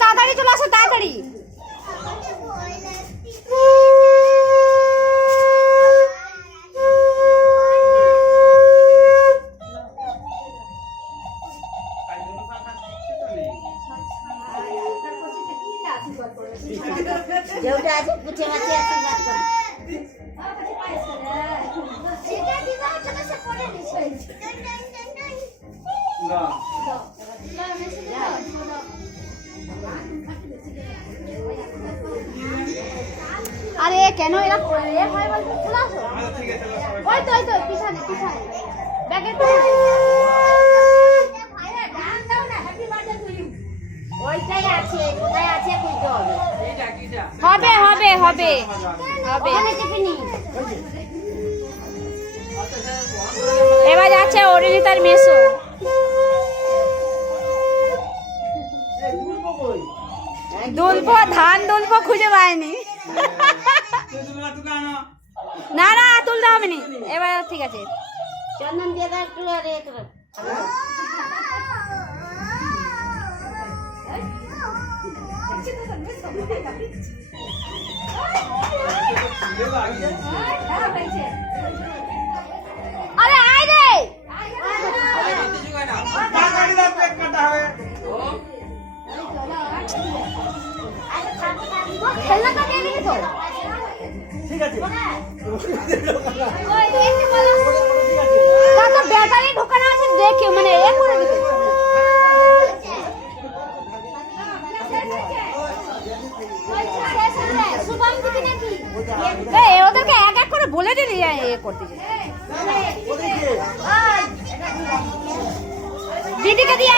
তাড়াতাড়ি চলে আসো, তাড়াতাড়ি। যেটা আছে পুছে মাছে আশীর্বাদ করো। আরে কেন এরা এ হয় বলতে চলে আসো। ওই তো পিছনে ব্যাগে তো ওইটাই আছে, কোথায় আছে কইতে হবে। হবে হবে হবে হবে। এবার যাচ্ছে অরিজিতার মেসো। দুলবো ধান দুলবো খুঁজে পায়নি। না না তুলতে হবে নি, এবার ঠিক আছে। চন্দন দিয়ে দাও একটু আর এ করো। আরে আয় রে খেলনাটা দিয়ে দিবি তো। ঠিক আছে তা তো ব্যাটারি ঢোকানো আছে, দেখে মানে এ করে দিবে। ওদেরকে এক এক করে বলে দিলি এ করতে। দিদিকে দিয়ে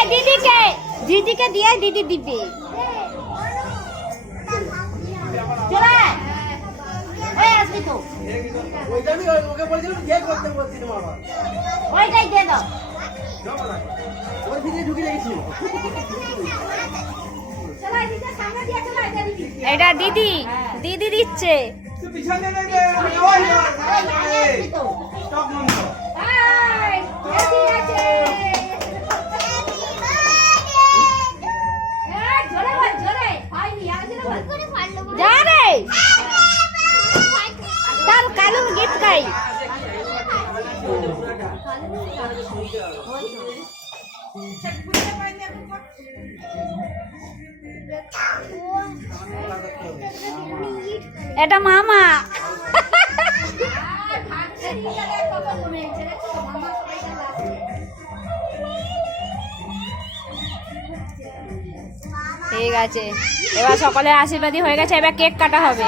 দিদিকে দিয়ে দিদি দিবে। চলে ওই আসবি তো, ওইটা আমি ওকে বলেছিলাম যে করতে বলছিলাম আবার ওইটাই দিয়ে দাও। ওর ভিতরে ঢুকে রেখেছি। এটা দিদি দিচ্ছে। পিছনে নেবে আসবি তো। স্টপ বন্ধ। যা রে তার কালু গীত গাই। এটা মামা। ঠিক আছে, এবার সকলের আশীর্বাদী হয়ে গেছে, এবার কেক কাটা হবে।